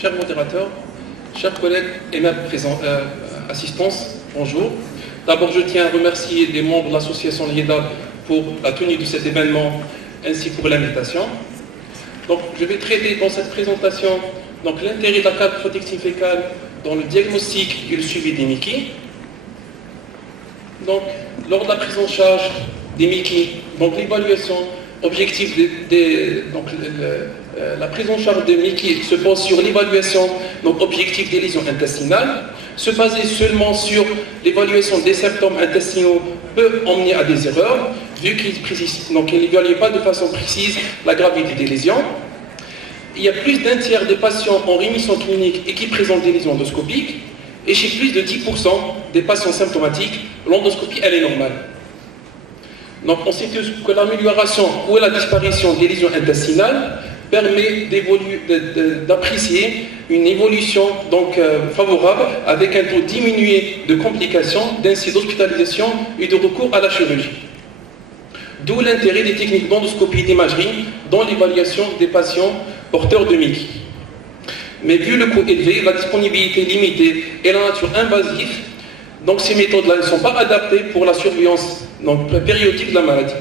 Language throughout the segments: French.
Cher modérateur, chers collègues et même assistance, bonjour. D'abord, je tiens à remercier les membres de l'association LIEDA pour la tenue de cet événement ainsi pour l'invitation. Donc, je vais traiter dans cette présentation l'intérêt de la carte protective fécale dans le diagnostic et le suivi des MICI. Donc, lors de la prise en charge des MICI, l'évaluation objective la prise en charge des MICI se base sur l'évaluation objective des lésions intestinales. Se baser seulement sur l'évaluation des symptômes intestinaux peut emmener à des erreurs, vu qu'il n'évalue pas de façon précise la gravité des lésions. Il y a plus d'un tiers des patients en rémission clinique et qui présentent des lésions endoscopiques, et chez plus de 10% des patients symptomatiques, l'endoscopie elle est normale. Donc on sait tous que l'amélioration ou la disparition des lésions intestinales permet d'apprécier une évolution favorable avec un taux diminué de complications, d'ainsi d'hospitalisation et de recours à la chirurgie. D'où l'intérêt des techniques d'endoscopie et d'imagerie dans l'évaluation des patients porteurs de MICI. Mais vu le coût élevé, la disponibilité limitée et la nature invasive, ces méthodes-là ne sont pas adaptées pour la surveillance périodique de la maladie.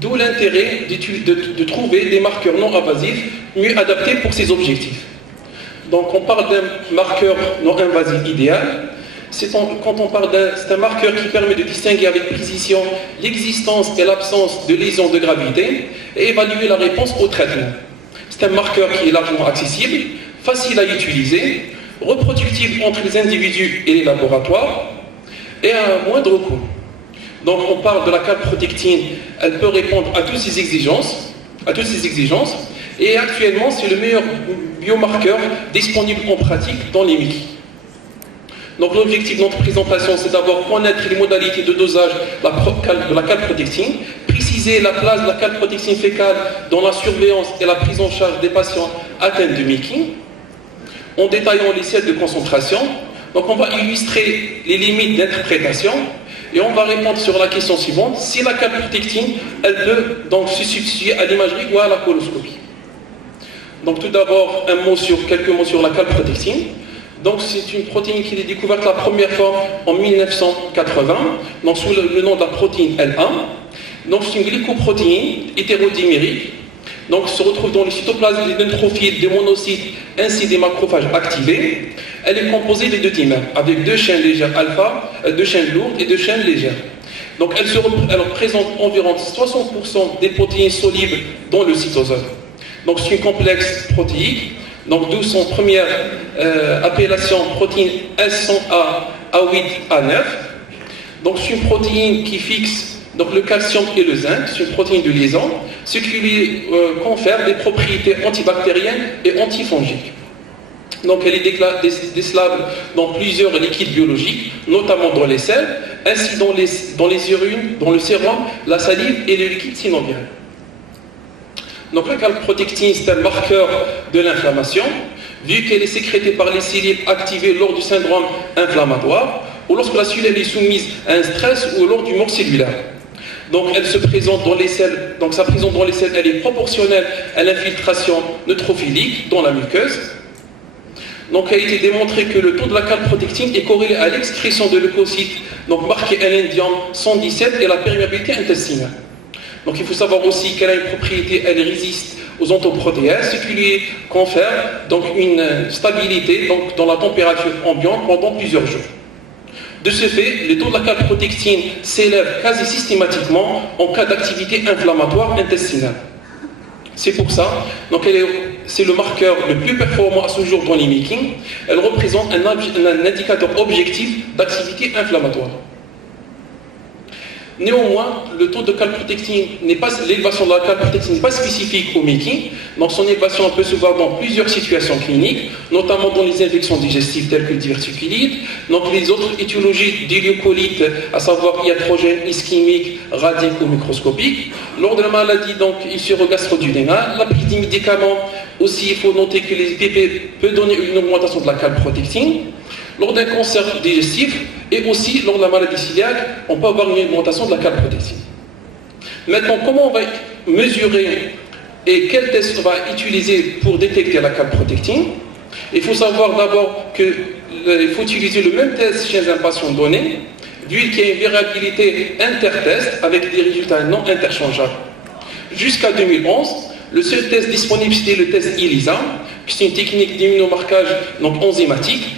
D'où l'intérêt de trouver des marqueurs non invasifs mieux adaptés pour ces objectifs. Donc on parle d'un marqueur non invasif idéal. Quand on parle c'est un marqueur qui permet de distinguer avec précision l'existence et l'absence de lésions de gravité et évaluer la réponse au traitement. C'est un marqueur qui est largement accessible, facile à utiliser, reproductible entre les individus et les laboratoires et à un moindre coût. Donc on parle de la calprotectine, elle peut répondre à toutes ces exigences, et actuellement c'est le meilleur biomarqueur disponible en pratique dans les MICI. Donc l'objectif de notre présentation, c'est d'abord connaître les modalités de dosage de la calprotectine, préciser la place de la calprotectine fécale dans la surveillance et la prise en charge des patients atteints de MICI, en détaillant les seuils de concentration. Donc on va illustrer les limites d'interprétation et on va répondre sur la question suivante, si la calprotectine, elle peut se substituer à l'imagerie ou à la coloscopie. Donc tout d'abord, quelques mots sur la calprotectine. Donc c'est une protéine qui est découverte la première fois en 1980, sous le nom de la protéine L1. Donc c'est une glycoprotéine hétérodimérique. Donc se retrouve dans le cytoplasme des neutrophiles, des monocytes ainsi des macrophages activés. Elle est composée des deux dimères, avec deux chaînes légères alpha, deux chaînes lourdes et deux chaînes légères. Donc elle représente environ 60% des protéines solubles dans le cytosol. Donc c'est une complexe protéique, d'où son première appellation protéine S100A A8A9. Donc c'est une protéine qui fixe le calcium et le zinc, c'est une protéine de liaison, ce qui lui confère des propriétés antibactériennes et antifongiques. Donc elle est décelable dans plusieurs liquides biologiques, notamment dans les selles, ainsi dans les urines, dans le sérum, la salive et le liquide synovial. Donc la calprotectine, c'est un marqueur de l'inflammation, vu qu'elle est sécrétée par les cellules activées lors du syndrome inflammatoire, ou lorsque la cellule est soumise à un stress ou lors du mort cellulaire. Donc elle se présente dans les selles, sa présence dans les selles, elle est proportionnelle à l'infiltration neutrophilique dans la muqueuse. Donc il a été démontré que le taux de la calprotectine est corrélé à l'excrétion de leucocytes, marqué à l'indium 117 et la perméabilité intestinale. Donc il faut savoir aussi qu'elle a une propriété, elle résiste aux ontoprotéases, ce qui lui confère une stabilité dans la température ambiante pendant plusieurs jours. De ce fait, le taux de la calprotectine s'élève quasi systématiquement en cas d'activité inflammatoire intestinale. C'est pour ça, c'est le marqueur le plus performant à ce jour dans les MICI. Elle représente un indicateur objectif d'activité inflammatoire. Néanmoins, le taux de calprotectine l'élévation de la calprotectine n'est pas spécifique au MICI. Donc son élévation peut se voir dans plusieurs situations cliniques, notamment dans les infections digestives telles que le diverticulite, les autres étiologies d'iléocolites, à savoir iatrogène, ischémique, radique ou microscopique. Lors de la maladie ulcéro-gastro-duodénale, la prise des médicaments, aussi il faut noter que les IPP peut donner une augmentation de la calprotectine. Lors d'un cancer digestif et aussi lors de la maladie cœliaque, on peut avoir une augmentation de la calprotectine. Maintenant, comment on va mesurer Et quel test on va utiliser pour détecter la calprotectine? Il faut savoir d'abord qu'il faut utiliser le même test chez un patient donné, vu qu'il y a une variabilité intertest avec des résultats non interchangeables. Jusqu'à 2011, le seul test disponible c'était le test ELISA, qui est une technique d'immunomarquage donc enzymatique.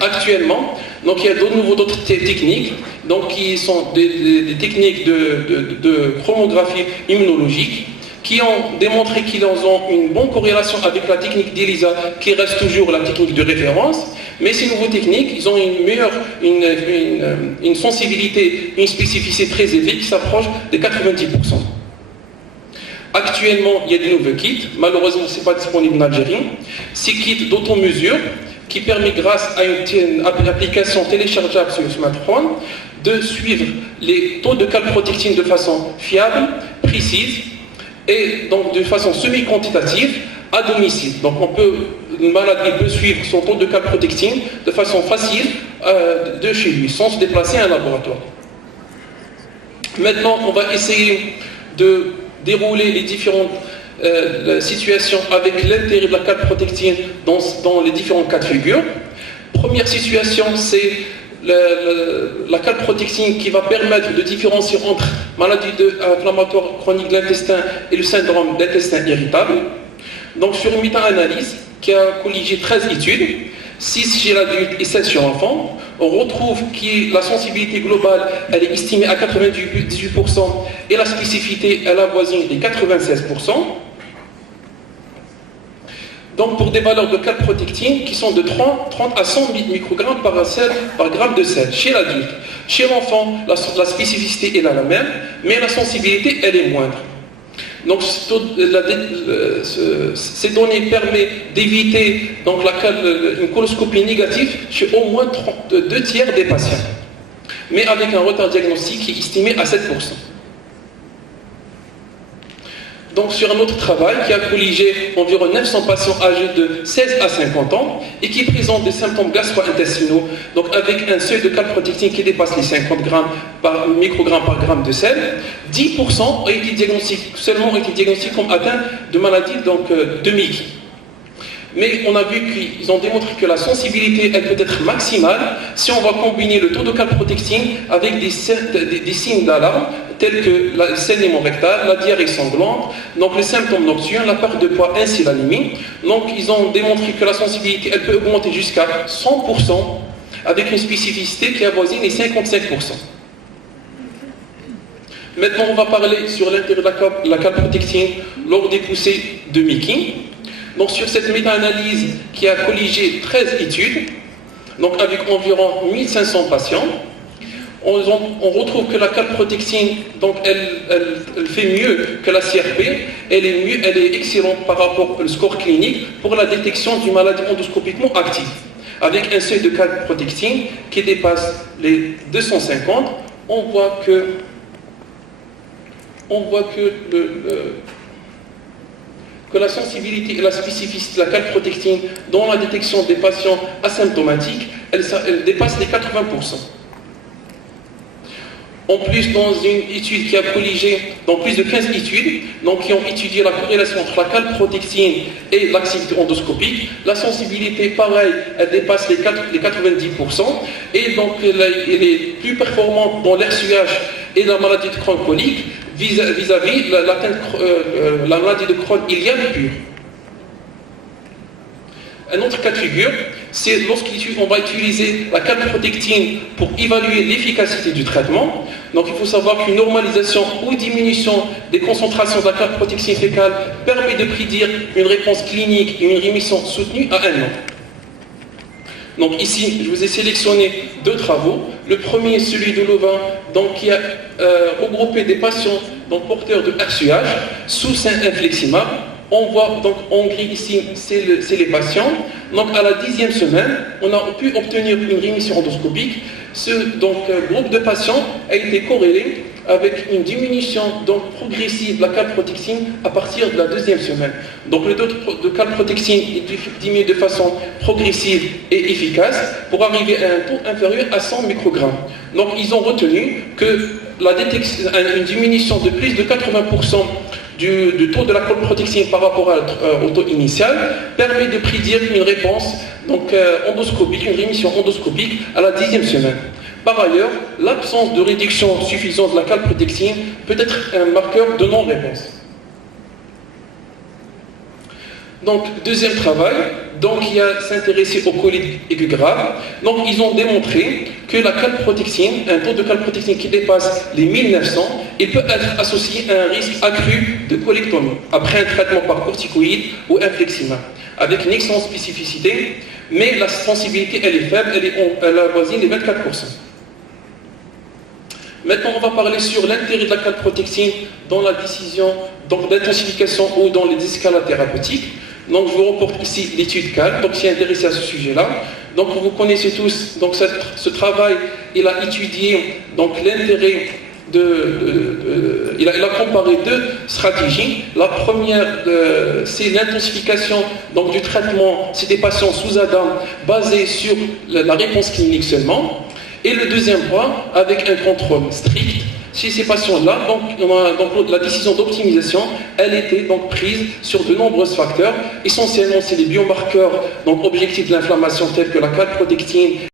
Actuellement, donc il y a d'autres techniques, donc qui sont des techniques de chromographie immunologique, qui ont démontré qu'ils ont une bonne corrélation avec la technique d'ELISA, qui reste toujours la technique de référence. Mais ces nouvelles techniques, ils ont une sensibilité, une spécificité très élevée qui s'approche de 90%. Actuellement, il y a des nouveaux kits. Malheureusement, ce n'est pas disponible en Algérie. Ces kits d'auto-mesure qui permet, grâce à une application téléchargeable sur le smartphone, de suivre les taux de calprotectine de façon fiable, précise, et donc de façon semi-quantitative à domicile. Donc le malade peut suivre son taux de calprotectine de façon facile de chez lui, sans se déplacer à un laboratoire. Maintenant, on va essayer de dérouler les différentes situations avec l'intérêt de la calprotectine dans les différents cas de figure. Première situation, c'est la calprotectine qui va permettre de différencier entre maladie inflammatoire chronique de l'intestin et le syndrome d'intestin irritable. Donc sur une méta-analyse qui a colligé 13 études, 6 chez l'adulte et 7 chez l'enfant, on retrouve que la sensibilité globale elle est estimée à 98% et la spécificité elle avoisine les 96%. Donc pour des valeurs de calprotectine qui sont de 30 à 100 microgrammes par gramme de sel chez l'adulte. Chez l'enfant, la spécificité est la même, mais la sensibilité elle est moindre. Donc ces données permettent d'éviter une coloscopie négative chez au moins 2 tiers des patients, mais avec un retard diagnostique qui est estimé à 7%. Donc sur un autre travail qui a colligé environ 900 patients âgés de 16 à 50 ans et qui présentent des symptômes gastro-intestinaux, donc avec un seuil de calprotectine qui dépasse les 50 microgrammes par gramme de sel, 10% ont été diagnostiqués comme atteints de maladie de Mickey. Mais on a vu qu'ils ont démontré que la sensibilité elle peut être maximale si on va combiner le taux de calprotectine avec des signes d'alarme tels que le saignement rectal, la diarrhée sanglante, donc les symptômes nocturnes, la perte de poids ainsi l'anémie. Donc ils ont démontré que la sensibilité elle peut augmenter jusqu'à 100% avec une spécificité qui avoisine les 55%. Maintenant on va parler sur l'intérêt de la calprotectine lors des poussées de Mickey. Donc sur cette méta-analyse qui a colligé 13 études, donc avec environ 1500 patients, on retrouve que la calprotectine, donc elle fait mieux que la CRP, elle est excellente par rapport au score clinique pour la détection d'une maladie endoscopiquement active, avec un seuil de calprotectine qui dépasse les 250, on voit que la sensibilité et la spécificité de la calprotectine dans la détection des patients asymptomatiques, elle dépasse les 80%. En plus, dans une étude qui a colligé, dans plus de 15 études, donc qui ont étudié la corrélation entre la calprotectine et l'activité endoscopique, la sensibilité, pareil, elle dépasse les 90%, et donc elle est plus performante dans l'RCH et la maladie de Crohn colique vis-à-vis la maladie de Crohn iliade pure. Un autre cas de figure, c'est lorsqu'on va utiliser la calprotectine pour évaluer l'efficacité du traitement. Donc il faut savoir qu'une normalisation ou diminution des concentrations de la calprotectine fécale permet de prédire une réponse clinique et une rémission soutenue à 1 an. Donc ici, je vous ai sélectionné 2 travaux. Le premier, celui de Louvain, donc, qui a regroupé des patients donc, porteurs de RCH sous sein infleximable. On voit donc en gris ici, c'est les patients. Donc à la 10e semaine, on a pu obtenir une rémission endoscopique. Ce groupe de patients a été corrélé avec une diminution progressive de la calprotectine à partir de la 2e semaine. Donc le taux de calprotectine est diminué de façon progressive et efficace pour arriver à un taux inférieur à 100 microgrammes. Donc ils ont retenu que une diminution de plus de 80% du taux de la colprotexine par rapport au taux initial permet de prédire une réponse endoscopique, une rémission endoscopique à la 10e semaine. Par ailleurs, l'absence de réduction suffisante de la calprotexine peut être un marqueur de non-réponse. Donc, deuxième travail, il a s'intéressé aux colites aiguës graves. Donc, ils ont démontré que la calprotexine, un taux de calprotexine qui dépasse les 1900, il peut être associé à un risque accru de colectomie après un traitement par corticoïde ou infliximab, avec une excellente spécificité, mais la sensibilité, elle est faible, elle avoisine les 24%. Maintenant, on va parler sur l'intérêt de la calprotexine dans la décision d'intensification ou dans les escalades thérapeutiques. Donc, je vous reporte ici l'étude CAL, donc s'y intéressé à ce sujet-là. Donc, vous connaissez tous, donc ce travail, il a étudié l'intérêt il a comparé deux stratégies. La première, c'est l'intensification du traitement, c'est des patients sous ADAM basés sur la réponse clinique seulement. Et le deuxième point, avec un contrôle strict, chez ces patients-là, la décision d'optimisation, elle était prise sur de nombreux facteurs. Essentiellement, c'est les biomarqueurs objectifs de l'inflammation tels que la calprotectine